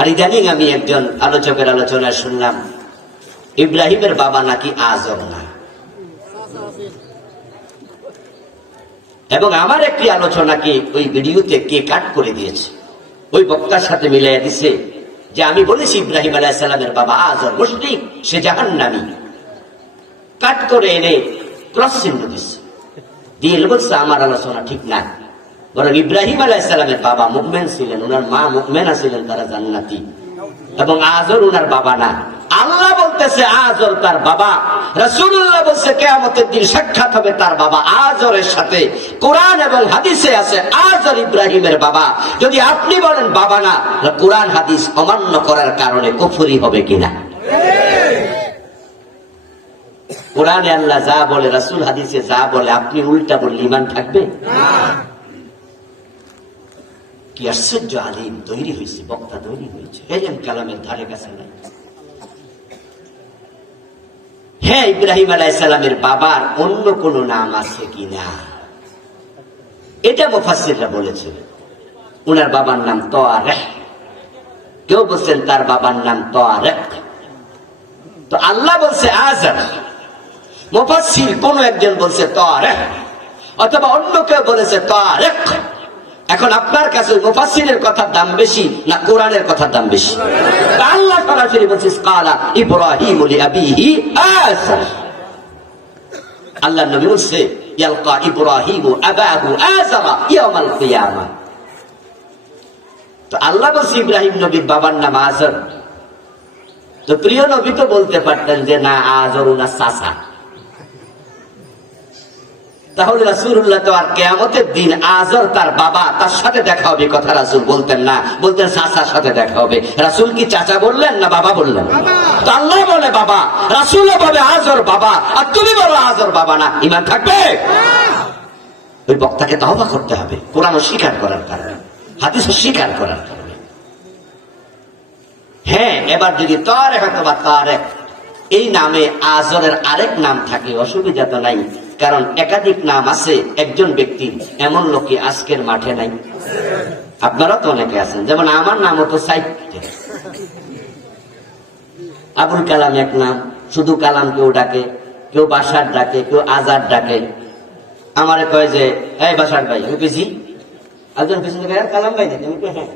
আর ইদানিং আমি একজন আলোচকের আলোচনায় শুনলাম ইব্রাহিমের বাবা নাকি আজর না। এবং আমার একটি আলোচনাকে ওই ভিডিওতে কে কাট করে দিয়েছে, ওই বক্তার সাথে মিলাই দিছে যে আমি বলেছি ইব্রাহিম আলাইহিস সালামের বাবা আজর মুশরিক, সে জাহান্নামী। কাট করে এনে ক্রস চিহ্ন দিচ্ছে, দিয়ে বলছে আমার আলোচনা ঠিক না, বরং ইব্রাহিম আলাইহিস সালামের বাবা মুমিন ছিলেন, ওনার মা মুমিনা ছিলেন, তারা জান্নাতি, এবং আজর ওনার বাবা না। আল্লাহ বলতেছে আজর তার বাবা, রাসূলুল্লাহ বলছে কিয়ামতের দিন সাক্ষাৎ হবে তার বাবা আজরের সাথে। কোরআন এবং হাদিসে আছে আজর ইব্রাহিমের বাবা। যদি আপনি বলেন বাবা না, কোরআন হাদিস অমান্য করার কারণে কুফরি হবে কিনা? কোরআনে আল্লাহ যা বলে, রাসূল হাদিসে যা বলে, আপনি উল্টা বললে ঈমান থাকবে? কি আশ্চর্য আলিম তৈরি হয়েছে, বক্তা তৈরি হয়েছে, এলেম কালামের ধারে কাছে নাই। হ্যাঁ, ইব্রাহিম আলাইহিস সালামের বাবার অন্য কোন নাম আছে কিনা এটা মুফাসসিররা বলেছেন। উনার বাবার নাম তারেক, কেউ বলছেন তার বাবার নাম তারেক। তো আল্লাহ বলছে আজর, মুফাসসির কোন একজন বলছে তারেক, অথবা অন্য কেউ বলেছে তারেক। এখন আপনার কাছে মুফাসসিরের কথার দাম বেশি না কোরআনের কথার দাম বেশি? আল্লাহ সরাসরি বলছে কালা ইব্রাহিম লিআবিহি আযর। আল্লাহ নবী বলছে ইয়ালকা ইব্রাহিম আবাহু আযর ইয়াউমাল কিয়ামা। তো আল্লাহ বলছে ইব্রাহিম নবীর বাবার নাম আযর। তো প্রিয় নবী তো বলতে পারতেন যে না, আযর না চাচা। তাহলে রাসূলুল্লাহ তো আর কিয়ামতের দিন আজর তার বাবা, তার সাথে দেখা হবে কথা রাসূল বলতেন না, বলতেন চাচার সাথে দেখা হবে। রাসূল কি চাচা বললেন না বাবা বললেন? তো আল্লাহ বলে বাবা, রাসূল বলে আজর বাবা, আর তুমি বলো আজর বাবা না, ঈমান থাকবে? ওই বক্তাকে তওবা করতে হবে, কোরআন স্বীকার করার কারণে, হাদিস স্বীকার করার কারণে। হ্যাঁ, এবার যদি তারেক অথবা তারেক এই নামে আজরের আরেক নাম থাকে অসুবিধা তো নাই, কারণ একাধিক নাম আছে একজন ব্যক্তির। এমন লোকে আজকের মাঠে নাই, আপনারা তো অনেকে আছেন। যেমন আমার নাম হতো সাইদে, আবুল কালাম এক নাম, শুধু কালাম কেউ ডাকে, কেউ বাসার ডাকে, কেউ আজাদ ডাকে। আমারে কয় যে এই বাসার ভাই, আমি কেছি একজন পিছনে কালাম ভাই দেখি, আমি হ্যাঁ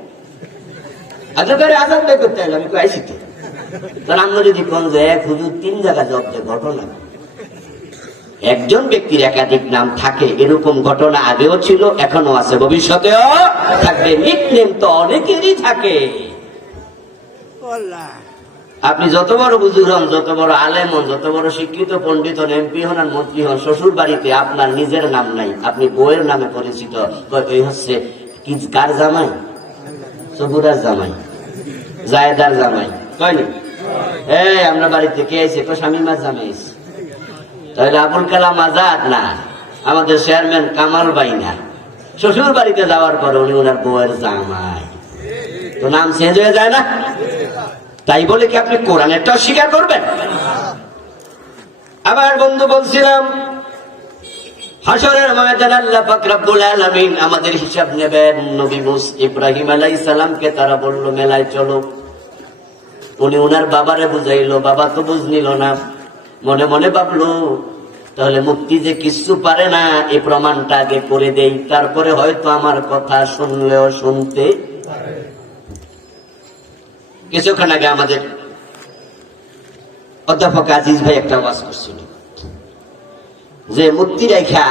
আজাদ ভাই করতে আমি আইসি। কারণ আমরা যদি কোন যে হুজুর 3 জায়গায় জব যে ঘটনা, একজন ব্যক্তির একাধিক নাম থাকে, এরকম ঘটনা আগেও ছিল, এখনো আছে, ভবিষ্যতেও থাকবে। নিকনেম তো অনেকেরই থাকে। আপনি যত বড় হুজুর হন, যত বড় আলেম হন, যত বড় শিক্ষিত পণ্ডিত হন, এমপি হন আর মন্ত্রী হন, শ্বশুর বাড়িতে আপনার নিজের নাম নাই, আপনি বউয়ের নামে পরিচিত। এই হচ্ছে কি, কার জামাই? সবুরার জামাই, জায়েদার জামাই, কয়নি? এই আমরা বাড়িতে কে আইছে? শামিমার জামাই। তাহলে আবুল কালাম আজাদ না, আমাদের চেয়ারম্যান কামাল ভাই না। শ্বশুর বাড়িতে যাওয়ার পর উনি ওনার বউয়ের জামাই, তো নাম চেঞ্জ হয়ে যায় না? তাই বলে কি আপনি কোরআনেরটা স্বীকার করবেন? আবার বন্ধু বলছিলাম, হাসরের ময়দানে আল্লাহ পাক রব্বুল আলামিন আমাদের হিসাব নেবেন। নবী মুসা ইব্রাহিম আলাইহিস সালামকে তারা বলল মেলায় চলো, উনি ওনার বাবারে বুঝাইলো, বাবা তো বুঝ নিল না, মনে মনে ভাবলো তাহলে মুক্তি যে কিছু পারে না, এই প্রমাণটা আগে করে দেই, তারপরে হয়তো আমার কথা শুনলেও শুনতে পারে। কিছুক্ষণ আগে আমাদের অধ্যাপক আজিজ ভাই একটা ওয়াজ করছিল যে মূর্তি রেখা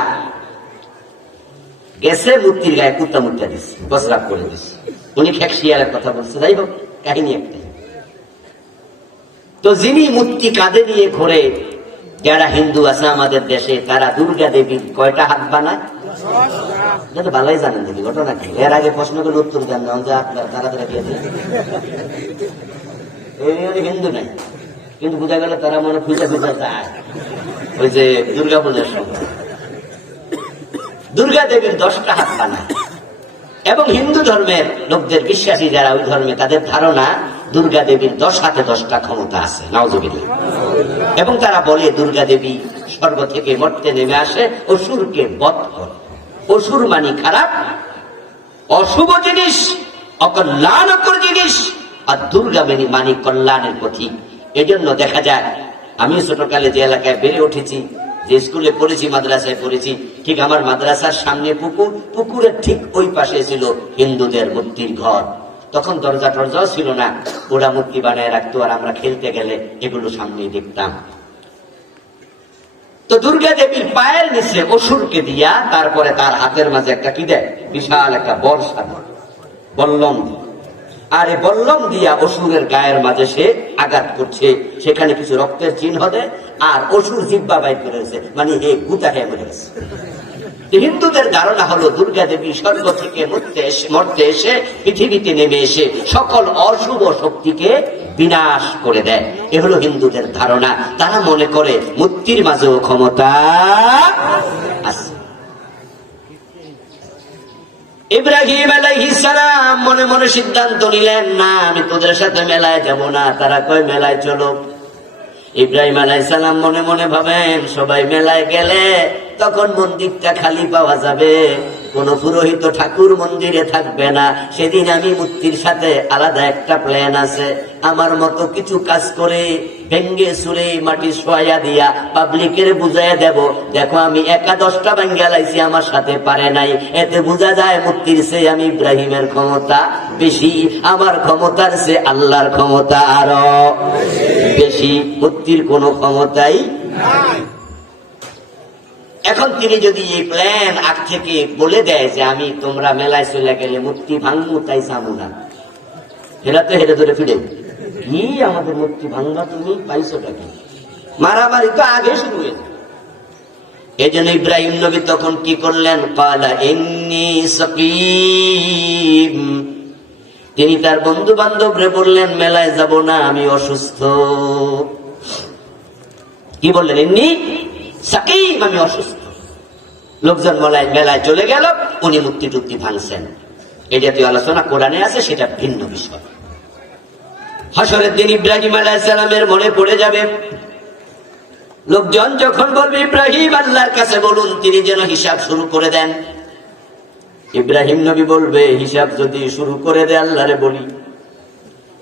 গেছে, মূর্তির গায়ে কুত্তা মুত্তা দিচ্ছে, বসরাপ করে দিচ্ছে। উনি খেকশিয়ারের কথা বলছে। যাই হোক, কাহিনী একটাই। তো যিনি মূর্তি কাঁধে নিয়ে ঘোরে, যারা হিন্দু আছে আমাদের দেশে, তারা দুর্গা দেবীর কয়টা হাত বানায়? যাতে ভালোই জানেন দেখি ঘটনা কি। এর আগে প্রশ্ন করে উত্তর দেন না, যে আপনার তারা তারা দিয়ে হিন্দু নাই, কিন্তু বোঝা গেল তারা মনে খুঁজে খুঁজে যায় ওই যে দুর্গা পূজার সময়। দুর্গা দেবীর 10টা হাত বানায়। এবং হিন্দু ধর্মের লোকদের, বিশ্বাসী যারা ওই ধর্মে, তাদের ধারণা দুর্গা দেবীর 10 হাতে 10টা ক্ষমতা আছে, নাউজুবিল্লাহ। এবং তারা বলে দুর্গা দেবী স্বর্গ থেকে মর্তে নেমে আসে, অসুরকে বধ করে। অসুর মানে খারাপ, অশুভ জিনিস, অকল্যাণকর জিনিস, আর দুর্গা মানি কল্যাণের প্রতীক। এজন্য দেখা যায়, আমি ছোটকালে যে এলাকায় বেড়ে উঠেছি, যে স্কুলে পড়েছি, মাদ্রাসায় পড়েছি, ঠিক আমার মাদ্রাসার সামনে পুকুর, পুকুরের ঠিক ওই পাশে ছিল হিন্দুদের মূর্তির ঘর। তখন দরজা টরজাও ছিল না, ওরা মূর্তি বানায় রাখতো, আর আমরা খেলতে গেলে এগুলো সামনে দেখতাম। তো দুর্গা দেবীর পায়ের নিচে অসুরকে দিয়া, তারপরে তার হাতের মাঝে একটা কি দেয়, বিশাল একটা বর্ষা, বল্লম, আর এই বল্লম দিয়া অসুরের গায়ের মাঝে সে আঘাত করছে। সেখানে কিছু রক্তের চিহ্ন দেয়, আর অসুর জিব্বা বাইর করেছে, মানে হে গুতা হয়ে মরে গেছে। হিন্দুদের ধারণা হলো দুর্গা দেবী স্বর্গ থেকে মরতে এসে পৃথিবীতে নেমে এসে সকল অশুভ শক্তিকে বিনাশ করে দেয়। এ হলো হিন্দুদের ধারণা। তারা মনে করে মূর্তির মাঝেও ক্ষমতা আছে। ইব্রাহিম আলাইহিস সালাম মনে মনে সিদ্ধান্ত নিলেন, না, আমি তোদের সাথে মেলায় যাব না। তারা কয় মেলায় চলো। ইব্রাহিম আলাইহিস সালাম মনে মনে ভাবেন, সবাই মেলায় গেলে তখন মন্দিরটা খালি পাওয়া যাবে, কোন পুরোহিত ঠাকুর মন্দিরে থাকবে না। সেদিন আমি মূর্তির সাথে আলাদা একটা প্ল্যান আছে। আমার মতো কিছু কাজ করে ভেঙ্গে সুরে মাটি শোয়া দিয়া পাবলিকের বুঝাইয়া দেব, দেখো আমি 11-10টা ভাঙ্গা লাইছি, আমার সাথে পারে নাই। এতে বোঝা যায় মূর্তির চেয়ে আমি ইব্রাহিমের ক্ষমতা বেশি, আমার ক্ষমতার চেয়ে আল্লাহর ক্ষমতা আরো বেশি। মূর্তির কোনো ক্ষমতাই নাই। এখন তিনি যদি এই প্ল্যান আগ থেকে বলে দেয় যে আমি তোমরা মেলায় চলে গেলে মূর্তি ভাঙবো, তাই চাবো না, হেরা তো হেরে ধরে ফিরে, কি আমাদের মূর্তি ভাঙবা, তুমি পাইছোটা কি? মারামারি তো আগে শুরু হয়ে যায়। এই জন্য ইব্রাহিম নবী তখন কি করলেন, ক্বালা ইন্নী সাকীম, তিনি তার বন্ধু বান্ধবরে বললেন মেলায় যাব না, আমি অসুস্থ। কি বললেন? ইন্নী সাকীম, আমি অসুস্থ। লোকজন মেলায় চলে গেল, উনি মূর্তি টুর্তি ভাঙছেন। এই জাতীয় আলোচনা কোরআনে আছে, সেটা ভিন্ন বিষয়। হাসরের দিন ইব্রাহিম আলাইহিস সালামের মনে পড়ে যাবে। লোকজন যখন বলবে ইব্রাহিম আল্লাহর কাছে বলুন তিনি যেন হিসাব শুরু করে দেন, ইব্রাহিম নবী বলবে হিসাব যদি শুরু করে দেয় আল্লাহরে বলি।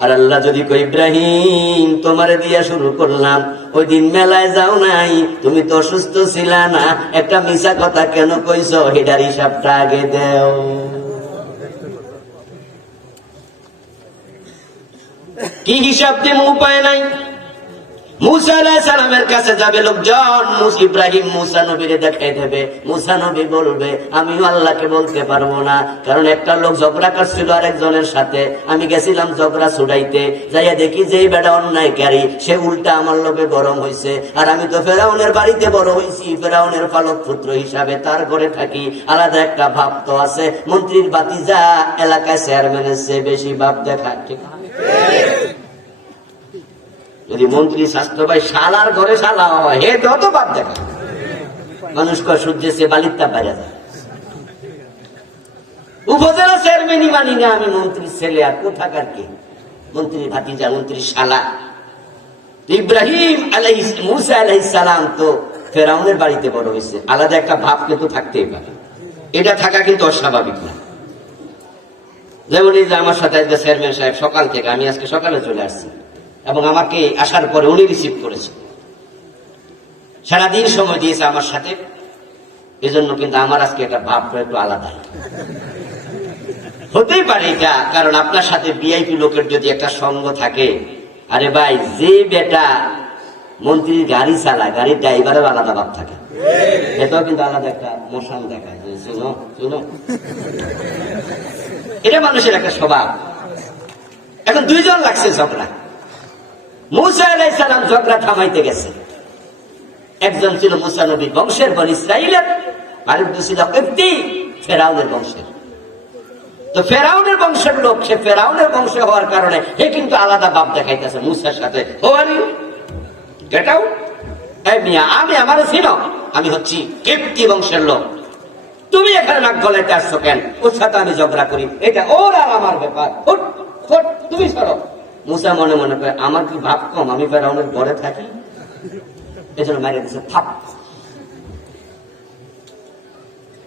আর আল্লাহ যদি কই ইব্রাহিম তোমারে দিয়া শুরু করলাম, ওই দিন মেলায় যাও নাই, তুমি তো অসুস্থ ছিলা না, একটা মিছা কথা কেন কইছো, এটার হিসাবটা আগে দেও। কি হিসাব দিয়ে উপায় নাই। মুসা আলাইহিস সালামের কাছে যাবে লোকজন, ইব্রাহিম মুসা নবীরে দেখাই দেবে। মুসা নবী বলবে আমিও আল্লাহকে বলতে পারবো না, কারণ একটা লোক ঝগড়া করছিল আরেকজনের সাথে, আমি গেছিলাম ঝগড়া ছুড়াইতে, যাইয়া দেখি যে বেটা অন্যায়কারী সে উল্টা আমার লোভে গরম হয়েছে। আর আমি তো ফেরাউনের বাড়িতে বড় হয়েছি, ফেরাউনের পালক পুত্র হিসাবে তার ঘরে থাকি, আলাদা একটা ভাব তো আছে। মন্ত্রীর বাতিজা এলাকায় চেয়ারম্যানের চেয়ে বেশি ভাব দেখায়, ঠিক আছে? যদি মন্ত্রী স্বাস্থ্য ভাই শালার ঘরে শালা হয়, হে যত বাপ দেখা মানুষ কয় সূর্যের সে বালিকটা বাইরে যায়। উপজেলা চেয়ারম্যানই মানি না, আমি মন্ত্রীর ছেলে, আর কোথাকার কে মন্ত্রীর ভাতিজা, মন্ত্রীর শালা। ইব্রাহিম মুসা আলাইহিস সালাম তো ফেরাউনের বাড়িতে বড় হয়েছে, আলাদা একটা ভাব কিন্তু থাকতেই পারে, এটা থাকা কিন্তু অস্বাভাবিক না। যেমন এই যে আমার সাথে আজকে চেয়ারম্যান সাহেব সকাল থেকে, আমি আজকে সকালে চলে আসছি এবং আমাকে আসার পরে উনি রিসিভ করেছে, সারাদিন সময় দিয়েছে আমার সাথে। এজন্য কিন্তু আমার আজকে একটা ভাবটা একটু আলাদা হতেই পারে এটা, কারণ আপনার সাথে ভিআইপি লোকের যদি একটা সঙ্গ থাকে, আরে ভাই যে বেটা মন্ত্রীর গাড়ি চালায়, গাড়ির ড্রাইভারের আলাদা ভাব থাকে, এটাও কিন্তু আলাদা একটা মোশন দেখায় যে শুনো শুনো, এটা মানুষের একটা স্বভাব। এখন দুইজন লাগছে ঝগড়া, মুসা আলাইহিস সালাম ঝগড়া থামাইতে গেছে। একজন ছিল মুসা নবী বংশের, বনি ইসরাইলের, আরেকজন ছিল কিপ্তি ফেরাউনের বংশের। তো ফেরাউনের বংশের লোক, সে ফেরাউনের বংশে হওয়ার কারণে হে কিন্তু আলাদা ভাব দেখাইতেছে মুসার সাথে। গেট আউট, এই মিয়া, আমি আমার ছিল, আমি হচ্ছি কিপ্তি বংশের লোক, তুমি এখানে নাক গলাইতে আসছো কেন? ওর সাথে আমি ঝগড়া করি, এটা ওর আর আমার ব্যাপার, তুমি সরো। মুসা মনে মনে করে আমার কি ভাব কম, আমি ফেরাউনের ঘরে থাকি, এজন্য মারিয়ে দিচ্ছে থাপ।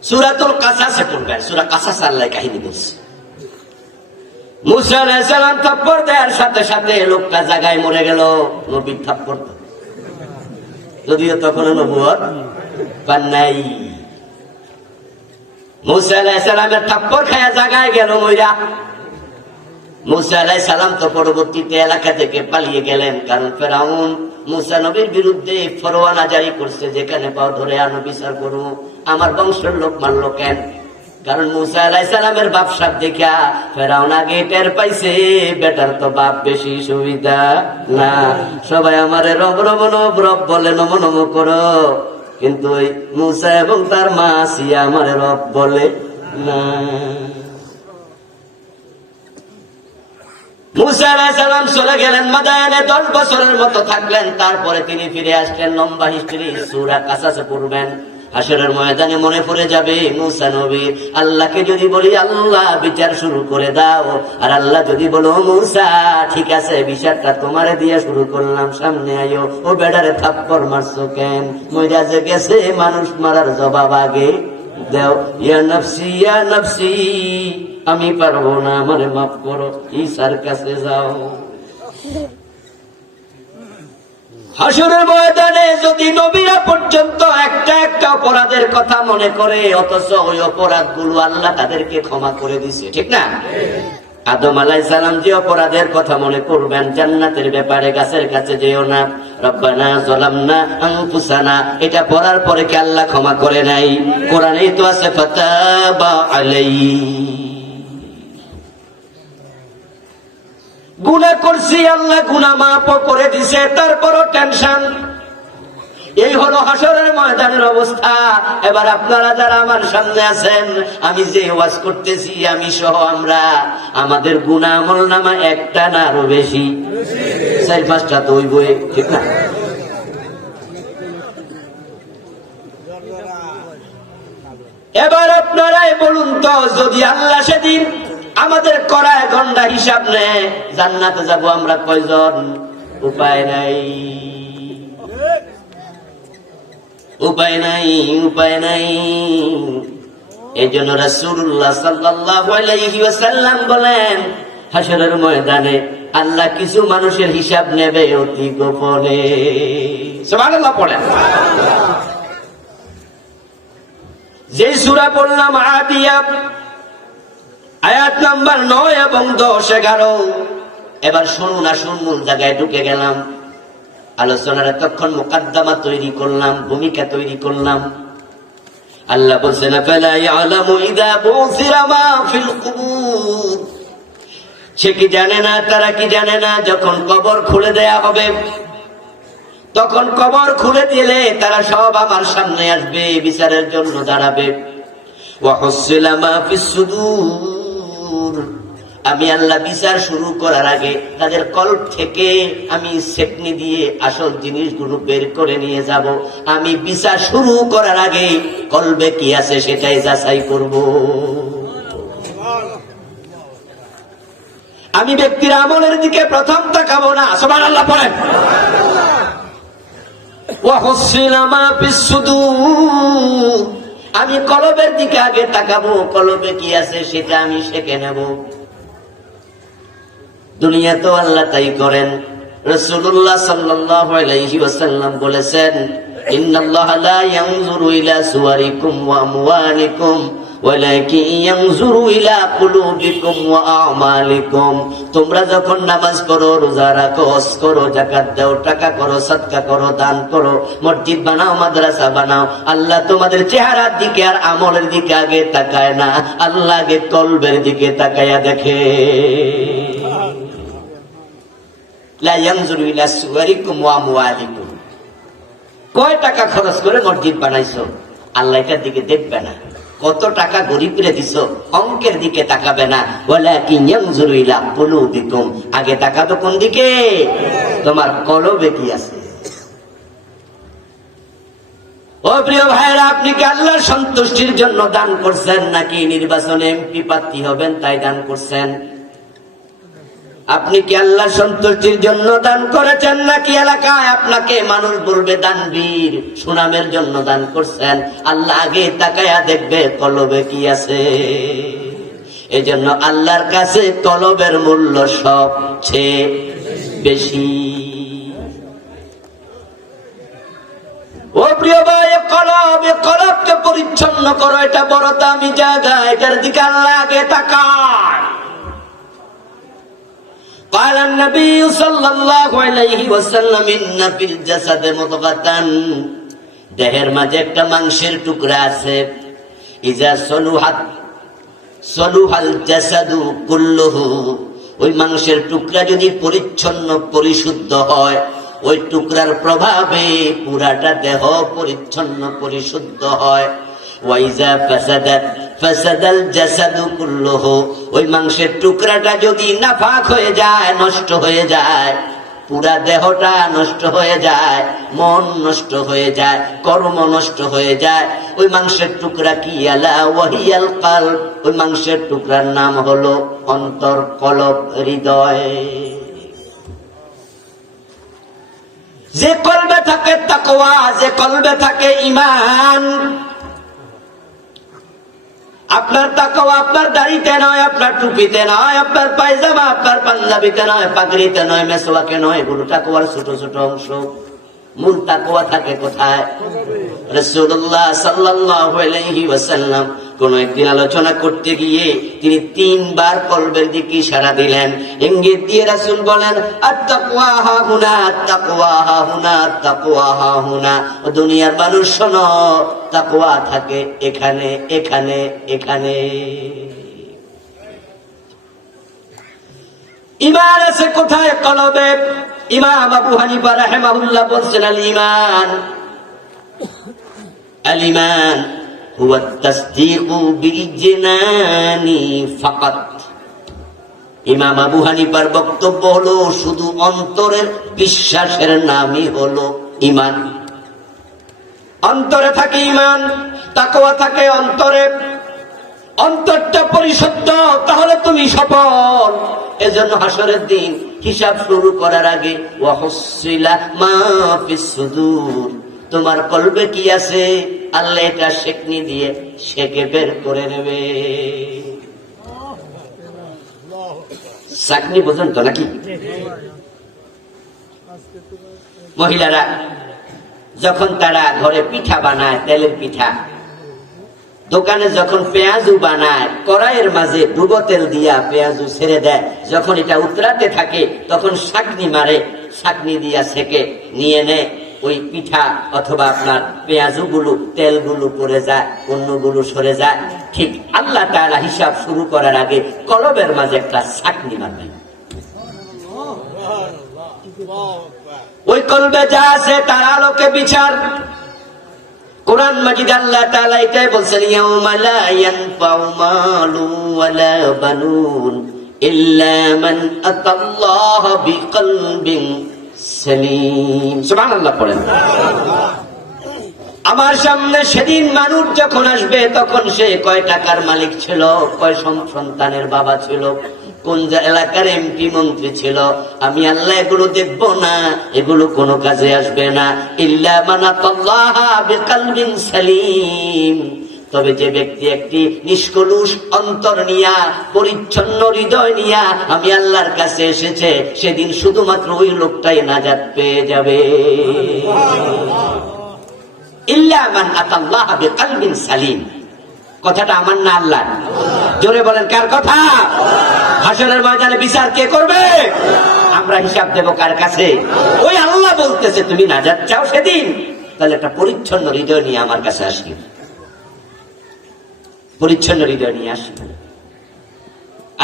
সূরাতুল কাসাসে পড়বেন, সূরা কাসাস আল্লাহ কাহিনী বলছে। মুসা আলাইহিস সালাম থাপ্পড় দেওয়ার সাথে সাথে লোকটা জায়গায় মরে গেল। নবীর থাপ্পড়, যদিও তখন নবুয়ত পান নাই। মুসা আলাইহিস সালামের থাপ্পড় খায়া জায়গায় গেল মইরা। মুসা আলাইহিস সালাম তো পরবর্তীতে এলাকা থেকে পালিয়ে গেলেন, কারণ ফেরাউন মুসা নবীর বিরুদ্ধে ফরমানা জারি করছে, যেখানে পাও ধরে আনো বিচার করবো। আমার বংশের লোক মারলো কেন? কারণ মুসা আলাইহিস সালামের বাপ সাপ দেখা ফেরাউন আগে টের পাইছে, বেটার তো বাপ বেশি সুবিধা না, সবাই আমারে রব রব নব রব বলে নম নম করো, কিন্তু ওই মুসা এবং তার মা আসিয়া আমারে রব বলে না। মুসা আলাইহিস সালাম চলে গেলেন মাদায়ানে, 10 বছরের মতো থাকলেন। তারপরে তিনি ফিরে আসলেন। লম্বা হিস্ট্রি, সূরা কাসাসে পড়বেন। হাসরের ময়দানে মনে পড়ে যাবে মুসা নবী, আল্লাহকে যদি বলি আল্লাহ বিচার শুরু করে দাও, আর আল্লাহ যদি বলো মুসা ঠিক আছে বিচারটা তোমারে দিয়ে শুরু করলাম, সামনে আইও, ও বেডারে থাপ্পড় মারছো কেন? মইরা যে গেছে মানুষ মারার জবাব আগে দাও। ইয়া নফসি ইয়া নফসি, আমি পারবো না, আমারে মাফ করো, ঈসার কাছে যাও। হাসরের ময়দানে যদি নবীরা পর্যন্ত একটা একটা অপরাধের কথা মনে করে, অথচ ওই অপরাধগুলো আল্লাহ তাদেরকে ক্ষমা করে দিছে, ঠিক না? আদম আলাইহিস সালাম যে অপরাধের কথা মনে করবেন, জান্নাতের ব্যাপারে গাছের কাছে যেও না, রব্বানা যালামনা আনফুসানা, এটা পড়ার পরে কি আল্লাহ ক্ষমা করে নাই? কোরআনেই তো আছে ফাতাবা আলাইহি। গুনাহ করছি, আল্লাহ গুনাহ মাফ করে দিছে, তারপরও টেনশন। এই হলো হাসরের ময়দানের অবস্থা। এবার আপনারা যারা আমার সামনে আছেন, আমি যে ওয়াজ করতেছি, আমি সহ আমরা, আমাদের গুনাহ আমলনামা একটা না আরো বেশি, 4-5টা তো হইবই, ঠিক না? এবার আপনারাই বলুন তো, যদি আল্লাহ সেদিন আমাদের করায় গন্ডা হিসাব নেয়, জান্নাতে যাব আমরা কয়জন? উপায় নাই, উপায় নাই, উপায় নাই। এই জন্য রাসূলুল্লাহ সাল্লাল্লাহু আলাইহি ওয়াসাল্লাম বলেন, হাসরের ময়দানে আল্লাহ কিছু মানুষের হিসাব নেবে অতি গোপনে। সুবহানাল্লাহ পড়েন। যে সূরা পড়লাম আদিয়াত, আয়াত নাম্বার 9 এবং 10, 11। এবার শুনুন, আসুন মূল জায়গায় ঢুকে গেলাম। আলোচনার এতক্ষণ মুকাদ্দমা তৈরি করলাম, ভূমিকা তৈরি করলাম। আল্লাহ বলছেন ফালা ইয়ালামু ইযা বুসিরা মা ফিল কুবুর, সে কি জানে না, তারা কি জানে না, যখন কবর খুলে দেয়া হবে, তখন কবর খুলে দিলে তারা সব আমার সামনে আসবে, বিচারের জন্য দাঁড়াবে। ওয়া হুসিলা মা ফিস সুদূর, আমি আল্লাহ বিচার শুরু করার আগে তাদের কল্প থেকে আমি সেকনি দিয়ে আসল জিনিসগুলো বের করে নিয়ে যাব। আমি বিচার শুরু করার আগে কলবে কি আছে সেটাই যাচাই করব। আমি ব্যক্তির আমলের দিকে প্রথম তাকাবো না। সুবহানাল্লাহ পড়েন। ওয়া হুসিলা মা ফিস সুদূর, আমি কলবের দিকে আগে তাকাবো, কলবে কি আছে সেটা আমি শিখে নেব। দুনিয়া তো আল্লাহ তাই করেন। রাসূলুল্লাহ সাল্লাল্লাহু আলাইহি ওয়াসাল্লাম বলেছেন, ইন্নাল্লাহা লা ইয়ানজুরু ইলা সুওয়ারিকুম ওয়া আমওয়ালিকুম ওয়ালাকিন ইয়ানজুরু ইলা কুলুবিকুম ওয়া আমালিকুম। তোমরা যখন নামাজ পড়ো, রোজা রাখো, হজ করো, যাকাত দাও, টাকা করো, সাদকা করো, দান করো, মসজিদ বানাও, মাদ্রাসা বানাও, আল্লাহ তোমাদের চেহারার দিকে আর আমলের দিকে আগে তাকায় না, আল্লাহ আগে কলবের দিকে তাকায়া দেখে। লা ইয়ানজুরু ইলা সুওয়ারিকুম ওয়া আমওয়ালিকুম, কয় টাকা খরচ করে মসজিদ বানাইছো, আল্লাহ এটার দিকে দেখবে না। কত টাকা গরিবরে দিছো, অঙ্কের দিকে তাকাবে না। ওয়ালাকিন ইয়ানজুরু ইলা কুলুবিকুম, আগে তাকাবে কোন দিকে? তোমার কলবে কি আছে। ও প্রিয় ভাইরা, আপনি কি আল্লাহর সন্তুষ্টির জন্য দান করছেন, নাকি নির্বাচনে এমপি প্রার্থী হবেন তাই দান করছেন? আপনি কি আল্লাহর সন্তুষ্টির জন্য দান করেছেন, নাকি এলাকায় আপনাকে মানুষ বলবে দানবীর, সুনামের জন্য দান করছেন? আল্লাহ আগে তাকায়া দেখবে কলবে কি আছে। এই জন্য আল্লাহর কাছে কলবের মূল্য সবচেয়ে বেশি। ও প্রিয় ভাই, কলবকে পরিচ্ছন্ন করো, এটা বড় দামি জায়গা, এটার দিকে আল্লাহ আগে তাকায়। قال النبي صلى الله عليه وسلم إن في الجسد مضغة, দেহের মাঝে একটা মাংসের টুকরা আছে, ইজা সলুহাত সলুহাল জাসাদু কুল্লুহু, ওই মাংসের টুকরা যদি পরিচ্ছন্ন পরিশুদ্ধ হয়, ওই টুকরার প্রভাবে পুরাটা দেহ পরিচ্ছন্ন পরিশুদ্ধ হয়। ওয়াইজা ফাসাদাত ফাসাদাল জাসাদু কুল্লুহু, ওই মাংসের টুকরাটা যদি নাফাক হয়ে যায়, নষ্ট হয়ে যায়, পুরা দেহটা নষ্ট হয়ে যায়, মন নষ্ট হয়ে যায়, কর্ম নষ্ট হয়ে যায়। ওই মাংসের টুকরা কি? আলা ওয়াহিয়াল কলব, ওই মাংসের টুকরার নাম হলো অন্তর, কলব, হৃদয়। যে কলবে থাকে তাকওয়া, যে কলবে থাকে ঈমান। আপনার তাকওয়া আপনার দাড়িতে নয়, আপনার টুপিতে নয়, আপনার পায়জামা আপনার পাঞ্জাবিতে নয়, পাগড়িতে নয়, মেসওয়াকে নয়, এগুলো তাকওয়ার ছোট ছোট অংশ। মূল তাকওয়া থাকে কোথায়? রাসূলুল্লাহ সাল্লাল্লাহু আলাইহি ওয়াসাল্লাম কোন একদিন আলোচনা করতে গিয়ে তিনি 3 বার কলবের দিকে ইশারা দিলেন, ইঙ্গিত দিয়ে রাসূল বলেন, আত-তাকওয়া হাহুনা, আত-তাকওয়া হাহুনা, আত-তাকওয়া হাহুনা। ও দুনিয়ার মানুষ শোনো, তাকওয়া থাকে এখানে, এখানে, এখানে। ঈমান আছে কোথায়? কলবে। ইমাম আবু হানিফা রাহিমাহুল্লাহ বলছেন, আল ঈমান হুয়া তাসদীকু বিল জিনানি ফাকাত। ইমাম আবু হানিফার বক্তব্য হলো, শুধু অন্তরের বিশ্বাসের নামই হলো ঈমান। অন্তরে থাকে ঈমান, তাকওয়া থাকে অন্তরে। অন্তরটা পরিশুদ্ধ, তাহলে তুমি সফল। এজন্য হাসরের দিন হিসাব শুরু করার আগে ওয়াহুসিলা মা ফিস সুদূর, তোমার কলবে কি আছে আল্লাহ এটা শেকনি দিয়ে শেকে বের করে নেবে। চাকনি বোঝেন তো নাকি? মহিলারা যখন তারা ঘরে পিঠা বানায়, তেলের পিঠা, দোকানে যখন পেঁয়াজু বানায়, কড়াইয়ের মাঝে ডুবো তেল দিয়া পেঁয়াজু ছেড়ে দেয়, যখন এটা উতরাতে থাকে তখন ছাঁকনি মারে, ছাঁকনি দিয়া সেকে নিয়ে নেয়। ওই পিঠা অথবা আপনার পেঁয়াজু গুলো, তেলগুলো পড়ে যায়, অন্যগুলো সরে যায়। ঠিক আল্লাহ তাআলা হিসাব শুরু করার আগে কলবের মাঝে একটা ছাঁকনি মারবেন। ওই কলবে যা আছে তার আলোকে বিচার। কুরআন মাজিদ আল্লাহ তাআলা এটাই বলছেন, ইয়াউমা লা ইয়ানফাউ মালু ওয়ালা বানুন ইল্লা মান আতাল্লাহ বিকলবিন সালিম। সুবহানাল্লাহ পড়েন। আমার সামনে সেদিন মানুষ যখন আসবে, তখন সে কয় টাকার মালিক ছিল, কয় সন্তানের বাবা ছিল, কোন এলাকার এমপি মন্ত্রী ছিল, আমি আল্লাহ এগুলো দেখব না, এগুলো কোনো কাজে আসবে না। ইল্লা মান আতাল্লাহ বিকলবিন সালিম, তবে যে ব্যক্তি একটি নিষ্কলুষ অন্তর নিয়া, পরিচ্ছন্ন হৃদয় নিয়া আমি আল্লাহর কাছে এসেছে, সেদিন শুধুমাত্র ওই লোকটাই নাজাত পেয়ে যাবে। ইল্লা মান আতাল্লাহ বিকলবিন সালিম, কথাটা আমার না আল্লাহ। জোরে বলেন, কার কথা? হাসরের ময়দানে বিচার কে করবে? আমরা হিসাব দেব কার কাছে? ওই আল্লাহ বলতেছে, তুমি নাজাত চাও সেদিন, তাহলে একটা পরিচ্ছন্ন হৃদয় নিয়ে আমার কাছে আসি, পরিচ্ছন্ন হৃদয় নিয়ে আসি।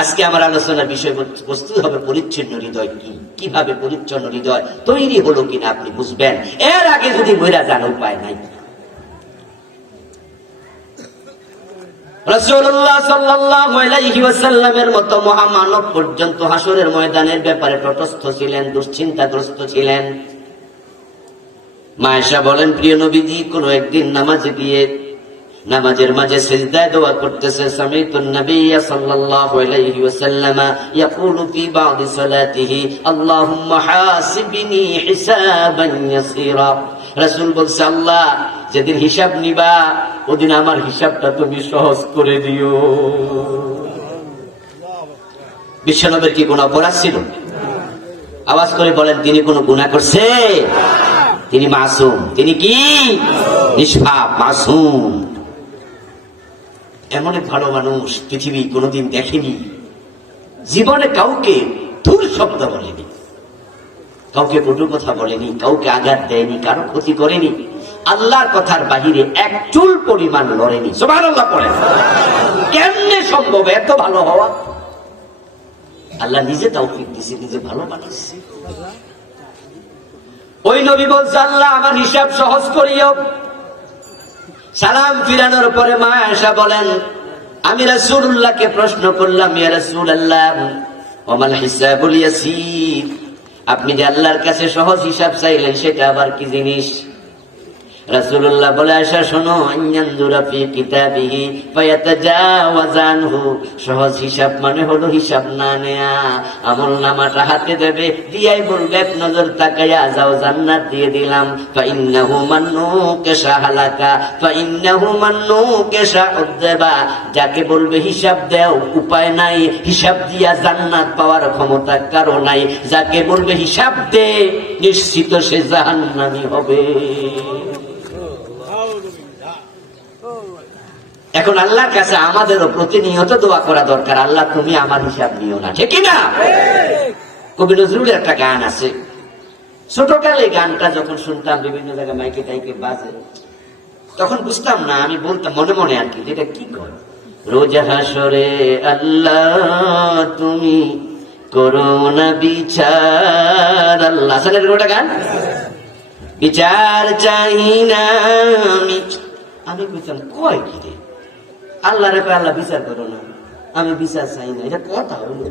আজকে আমার আলোচনার বিষয় বস্তু হবে পরিচ্ছন্ন হৃদয় কি, কিভাবে পরিচ্ছন্ন হৃদয় তৈরি হলো কিনা আপনি বুঝবেন। এর আগে যদি মহিলা যান, উপায় নাই। রাসূলুল্লাহ সাল্লাল্লাহু আলাইহি ওয়াসাল্লামের মতো মহামানব পর্যন্ত হাসরের ময়দানের ব্যাপারে তটস্থ ছিলেন, দুশ্চিন্তাগ্রস্ত ছিলেন। মা আয়েশা বলেন, প্রিয় নবীজি কোন একদিন নামাজে গিয়ে নামাজের মাঝে সিজদায় দোয়া করতেছে, সামিতুন নবী সাল্লাল্লাহু আলাইহি ওয়াসাল্লাম ইয়াকুলু ফি বা'দি সালাতিহি আল্লাহুম্মা হাসিবনি হিসাবান ইয়াসীরা। রাসূল বলছে, আল্লাহ যেদিন হিসাব নিবা ওদিন আমার হিসাবটা তুমি সহজ করে দিও। বিশ্বনবীর কি কোনো অপরাধ ছিল? আওয়াজ করে বলেন, তিনি কোনো গুনাহ করছে? তিনি মাসুম। তিনি কি? নিষ্পাপ, মাসুম। এমন এক ভালো মানুষ পৃথিবী কোনোদিন দেখেনি। জীবনে কাউকে ধুর শব্দ বলেনি, কাউকে কটু কথা বলেনি, কাউকে আঘাত দেয়নি, কারো ক্ষতি করেনি, আল্লাহর কথার বাহিরে এক চুল পরিমাণ লড়েনি। সুবহানাল্লাহ পড়ে। কেমনে সম্ভব এত ভালো হওয়া? আল্লাহ নিজে তৌফিক দিয়েছে, নিজে ভালো বানাইছে। ওই নবী বলছে, আল্লাহ আমার হিসাব সহজ করিও। সালাম ফিরানোর পরে মা আয়েশা বলেন, আমি রাসূলুল্লাহকে প্রশ্ন করলাম, ইয়া রাসূলুল্লাহ ওয়ামাল হিসাবুল ইয়াসির, আপনি যে আল্লাহর কাছে সহজ হিসাব চাইলেন সেটা আবার কি জিনিস? রাসূলুল্লাহ বলে, আয়েশা শোনো, আইয়ানজুরা ফি কিতাবিহি ফায়াতাজাওয়াজ আনহু, সহজ হিসাব মানে হলো হিসাব না নেয়া। আমলনামাটা হাতে দেবে, দিয়াই বলবে এক নজর তাকায়া যাও, জান্নাত দিয়ে দিলাম। ফাইন্নাহু মান্নুকা হালাকা ফাইন্নাহু মান্নুকা উযবা, যাকে বলবে হিসাব দাও, উপায় নাই, হিসাব দিয়া জান্নাত পাওয়ার ক্ষমতা কারো নাই, যাকে বলবে হিসাব দে, নিশ্চিত সে জাহান্নামী হবে। এখন আল্লাহর কাছে আমাদেরও প্রতিনিয়ত দোয়া করা দরকার, আল্লাহ তুমি আমার হিসাব নিও না, ঠিক না? কবি নজরুলের একটা গান আছে, ছোটকালে গানটা যখন শুনতাম বিভিন্ন জায়গায় মাইকে টাইকে বাজে, তখন বুঝতাম না, আমি বলতাম মনে মনে আর কি, যেটা কি কর, রোজ হাসরে আল্লাহ তুমি করো না বিচার, আল্লাহ সালের ওটা গান, বিচার চাই না আমি বুঝতাম কয় কি রে, আল্লাহ রে আল্লাহ বিচার করো না, আমি বিচার চাই না, এটা কথা হলো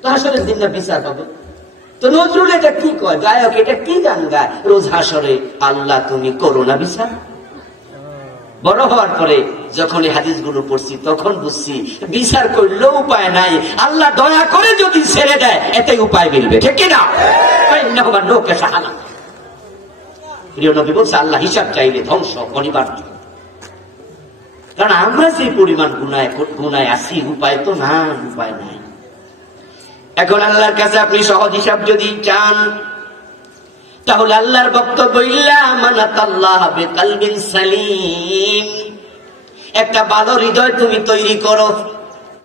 তো আসলে দিনটা বিচার পাবে। তো নজরুল এটা কি কয়, গায়ক এটা কি গান গায়, রোজ হাসরে আল্লাহ তুমি করো না বিচার। বড় হওয়ার পরে যখন এই হাদিসগুলো পড়ছি তখন বুঝছি বিচার করলেও উপায় নাই, আল্লাহ দয়া করে যদি ছেড়ে দেয় এতে উপায় মিলবে, ঠিক কিনা? লোকে সাহানা প্রিয় নবী বলছে, আল্লাহ হিসাব চাইলে ধ্বংস অনিবার্য। কারণ আমরা যে পরিমাণ গুনায় আছি, উপায় তো না, উপায় নাই। এখন আল্লাহর কাছে আপনি সহজ হিসাব যদি চান, তাহলে আল্লাহর বক্তব্য ইল্লা মানাতাল্লাহ বিকলবিন সালিম, একটা ভালো হৃদয় তুমি তৈরি করো।